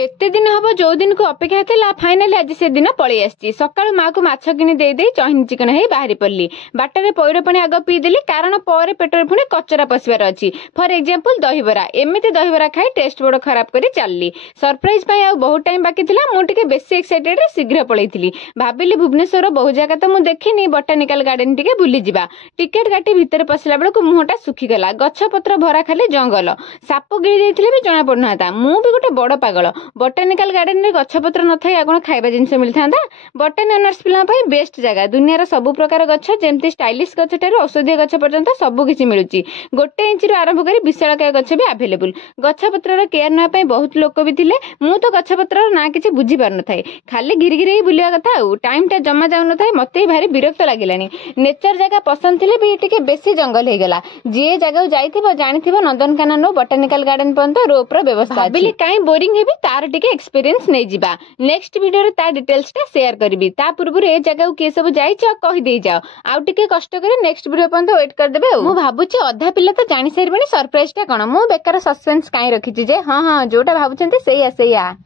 एते दिन हम जो दिन को अपेक्षा था फाइनाली आज से दिन पलि आसी सका माँ को माछ किनी दे चहिनी चिकन है बाहरी पड़ली बाटर पैर पानी आग पीदेली कारण पर पेटर पुणी कचरा पशिबार अच्छी फॉर एग्जांपल दहीबरा एमती दहीबरा खाई टेस्ट बड़ खराब कर चलली सरप्राइज बहुत टाइम बाकी था मुझे बेसी एक्साइटेड शीघ्र पलैली भाविली भुवनेश्वर बहु जगह तो मुझे देखनी बोटानिकल गार्डन टिके बुली जिबा टिकेट काटी भितर पशिला बेलू मुहटा सुखीगला गछ पत्र भरा खाली जंगल साप गिरी भी जना पड़ना मु भी गोटे बड़ पागल बोटानिकल गार्डन में गछपत्र न था कौन खाଇବା जिनस मिलता बोटानी ऑनर्स पिला बेस्ट जगह दुनिया सब प्रकार गछ जमती स्टाइलिश गछ ठार औषधीय गछ पर्यंत सबकि मिलूँ गोटे इंच रु आरंभ कर विशालकाय गछ भी आभेलेबुल गछपत्र केयर नापी बहुत लोक भी थे मु तो गछपत्र ना कि बुझी पार न था खाली घिरी घिरी बुलिया कथा टाइम टा जमा जाऊ न था मत भारी विरक्त लगे नेचर जगह पसंद थे भी टे बेसी जंगल होगला जी जगह जाइए जानी नंदनकानन बोटानिकल गार्डन पर्यंत रोप्र व्यवस्था कहीं बोरिंग है तार टिके एक्सपीरियंस नहीं जिबा नेक्स्ट वीडियो रे ता डिटेल्स टा शेयर करबी ता पूर्व ए जगह के सब जाई छ कहि दे जाओ आउ टिके कष्ट करे नेक्स्ट वीडियो पर्यंत वेट कर देबे मु भाबुची अधा पिला तो जानि सारबणी सरप्राइज टा कोन मु बेकार सस्पेंस काई रखिची जे हां हां जोटा भाबुचंती सेया